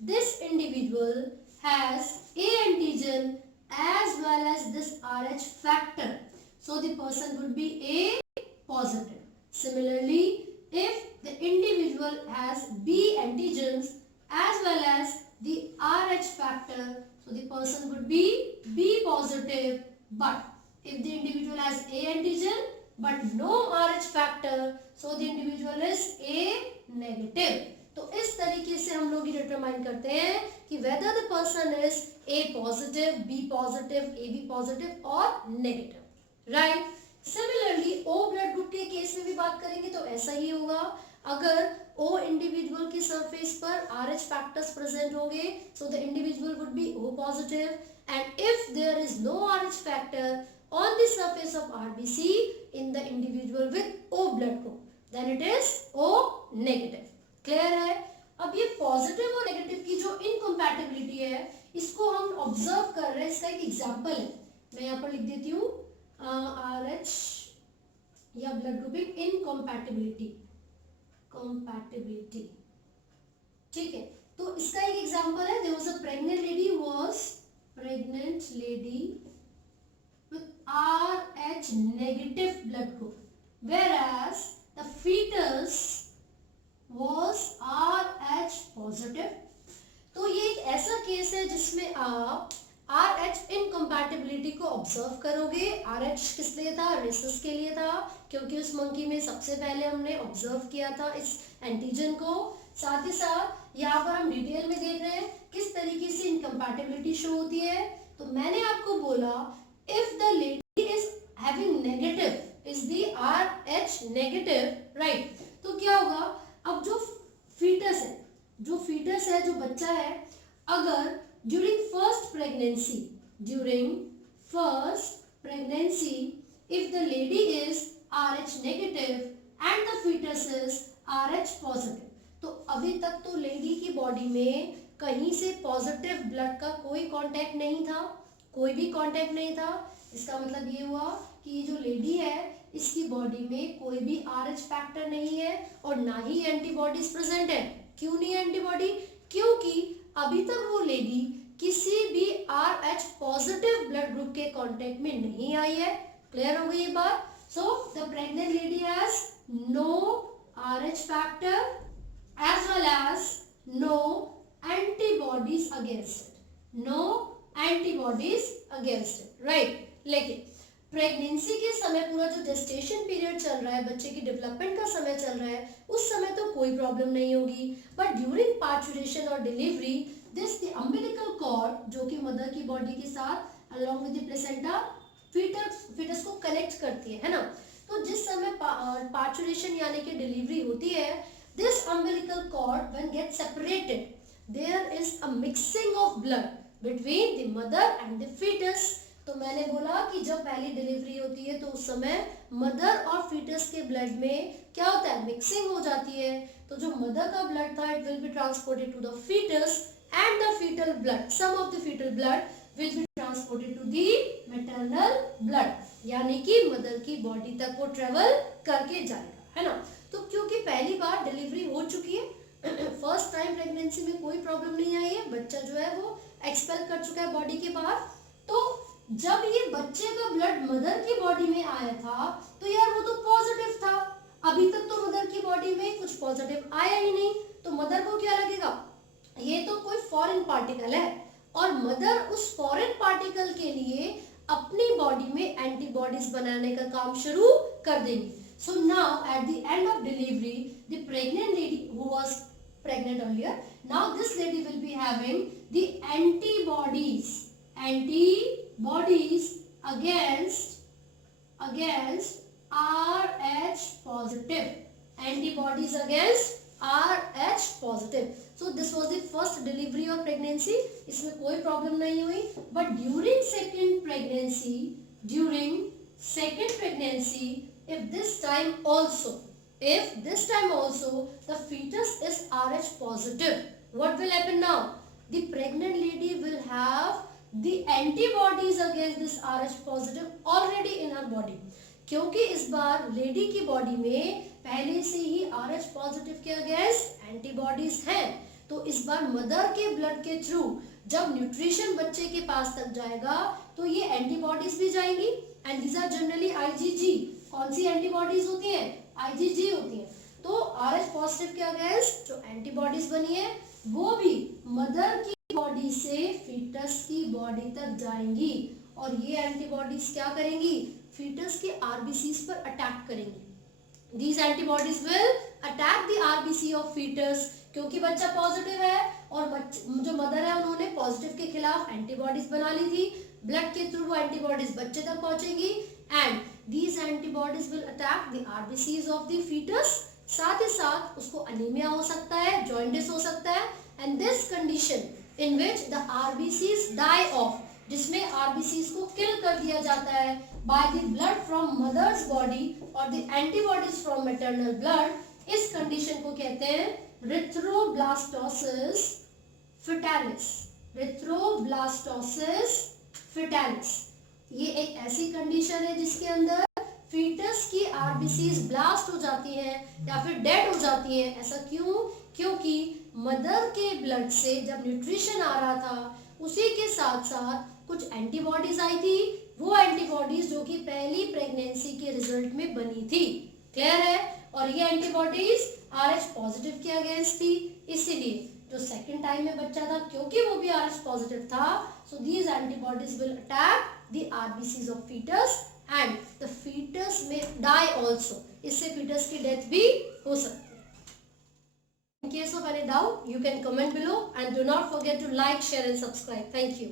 this individual has A antigen as well as this RH factor, so the person would be A positive. Similarly, if the individual has B antigens as well as the RH factor, so the person would be B positive. But if the individual has A antigen but no RH factor, so the individual is A negative. तो इस तरीके से हम लोग ये determine करते हैं कि whether the person is A positive, B positive, AB positive और negative, right? Similarly, O blood group के केस में भी बात करेंगे तो ऐसा ही होगा। अगर O इंडिविजुअल की सरफेस पर RH फैक्टर्स प्रेजेंट होंगे so the individual would be O positive, and if there is no RH factor on the surface of RBC in the individual with O blood group, then it is O negative. Clear है? अब ये positive और negative की जो incompatibility है इसको हम observe कर रहे हैं। इसका एक एग्जांपल है, मैं यहाँ पर लिख देती हूँ RH या ब्लड ग्रुपिंग इनकम्पैटिबिलिटी, कंपैटिबिलिटी। ठीक है, तो इसका एक एग्जांपल है। There was a pregnant lady with RH negative blood group, whereas the fetus was RH positive. तो ये एक ऐसा केस है जिसमें आप RH इनकम्पैटिबिलिटी को ऑब्जर्व करोगे। RH किस लिए था? रेसस के लिए था, क्योंकि उस मंकी में सबसे पहले हमने ऑब्जर्व किया था इस एंटीजन को। साथ ही साथ यहाँ पर हम डिटेल में देख रहे हैं किस तरीके से इनकम्पैटिबिलिटी शो होती है। तो मैंने आपको बोला if the lady is having negative, is the RH negative, right? तो क्या होगा, अब जो फीटस है, जो बच्चा है, अगर during first pregnancy if the lady is RH negative and the foetus is RH positive, तो अभी तक तो लेडी की बॉडी में कहीं से पॉजिटिव ब्लड का कोई कांटेक्ट नहीं था, कोई भी कांटेक्ट नहीं था। इसका मतलब ये हुआ कि ये जो लेडी है इसकी बॉडी में कोई भी RH फैक्टर नहीं है और ना ही एंटीबॉडीज प्रेजेंट है। क्यों नहीं है एंटीबॉडी? क्योंकि अभी तक वो लेडी किसी भी RH पॉजिटिव ब्लड ग्रुप के कांटेक्ट में नहीं आई है। क्लियर हो गई ये बात? So the pregnant lady has no RH factor as well as no antibodies against it, right? लेकिन प्रेगनेंसी के समय पूरा जो जेस्टेशन पीरियड चल रहा है, बच्चे की डेवलपमेंट का समय चल रहा है, उस समय तो कोई प्रॉब्लम नहीं होगी। बट ड्यूरिंग पार्चुरेशन और delivery this the umbilical cord जो कि मदर की बॉडी के साथ along with the placenta foetus को कनेक्ट करती है ना? तो जिस समय पार्चुरेशन यानी कि डिलीवरी होती है, this umbilical cord when get separated there is a mixing of blood between the mother and the foetus. तो मैंने बोला कि जब पहली डिलीवरी होती है तो उस समय मदर और फीटस के ब्लड में क्या होता है? मिक्सिंग हो जाती है। तो जो मदर का ब्लड था it will be transported to the foetus and the foetal blood, some of the foetal blood will be transported to the maternal blood, यानी कि मदर की बॉडी तक वो ट्रेवल करके जाएगा, है ना? तो क्योंकि पहली बार डिलीवरी हो चुकी है, फर्स्ट टाइम प्रेगनेंसी में कोई प्रॉब्लम नहीं आई है, बच्चा जो है वो एक्सपेल कर चुका है बॉडी के बाहर। तो जब ये बच्चे का ब्लड मदर की बॉडी में आया था तो यार वो तो पॉजिटिव था, अभी तक तो मदर की बॉडी में कुछ पॉजिटिव आया ही नहीं, तो मदर को क्या लगेगा? ये तो कोई फॉरेन पार्टिकल है, और मदर उस फॉरेन पार्टिकल के लिए अपनी बॉडी में एंटीबॉडीज बनाने का काम शुरू कर देंगी। So now at the end of delivery the pregnant lady who was pregnant earlier, now this lady will be having the antibodies against RH positive, antibodies against RH positive. So this was the first delivery of pregnancy, इसमें कोई problem नहीं हुई। But during second pregnancy, if this time also If this time also the fetus is Rh positive, what will happen now? The pregnant lady will have the antibodies against this Rh positive already in her body. क्योंकि इस बार lady की body में पहले से ही Rh positive के against antibodies हैं, तो इस बार मदर के ब्लड के थ्रू जब न्यूट्रिशन बच्चे के पास तक जाएगा तो ये एंटीबॉडीज भी जाएंगी and these are generally IgG. कौन सी एंटीबॉडीज होती हैं? आईजीजी होती हैं. तो Rh पॉजिटिव के अगेंस्ट जो एंटीबॉडीज बनी है वो भी मदर की बॉडी से फीटस की बॉडी तक जाएंगी और ये एंटीबॉडीज क्या करेंगी? फीटस के आरबीसीज पर अटैक करेंगी. These antibodies will attack the RBC of fetus क्योंकि बच्चा पॉजिटिव है और जो मदर है उन्होंने पॉजिटिव के खिलाफ एंटीबॉडीज बना ली थी. ब्लड के थ्रू वो एंटीबॉडीज बच्चे तक पहुंचेगी and these antibodies will attack the RBCs of the fetus. साथ ही साथ उसको अनीमिया हो सकता है, जॉन्डिस हो सकता है and this condition in which the RBCs die off, जिसमें RBCs को किल कर दिया जाता है by the blood from mother's body or the antibodies from maternal blood, इस कंडीशन को कहते हैं erythroblastosis fetalis. erythroblastosis fetalis ये एक ऐसी कंडीशन है जिसके अंदर फीटस की आरबीसीज ब्लास्ट हो जाती हैं या फिर डेड हो जाती हैं. ऐसा क्यों? क्योंकि मदर के ब्लड से जब न्यूट्रिशन आ रहा था उसी के साथ साथ कुछ एंटीबॉडीज आई थी, वो एंटीबॉडीज जो कि पहली प्रेगनेंसी के रिजल्ट में बनी थी. क्लियर है? और ये एंटीबॉडीज Rh पॉजिटिव के अगेंस्ट थी, इसीलिए जो सेकंड टाइम में बच्चा था क्योंकि वो भी Rh पॉजिटिव था, so these antibodies will attack the RBCs of foetus and the foetus may die also. इससे फीटस की डेथ भी हो सकती है. In case of any doubt, you can comment below and do not forget to like, share and subscribe. Thank you.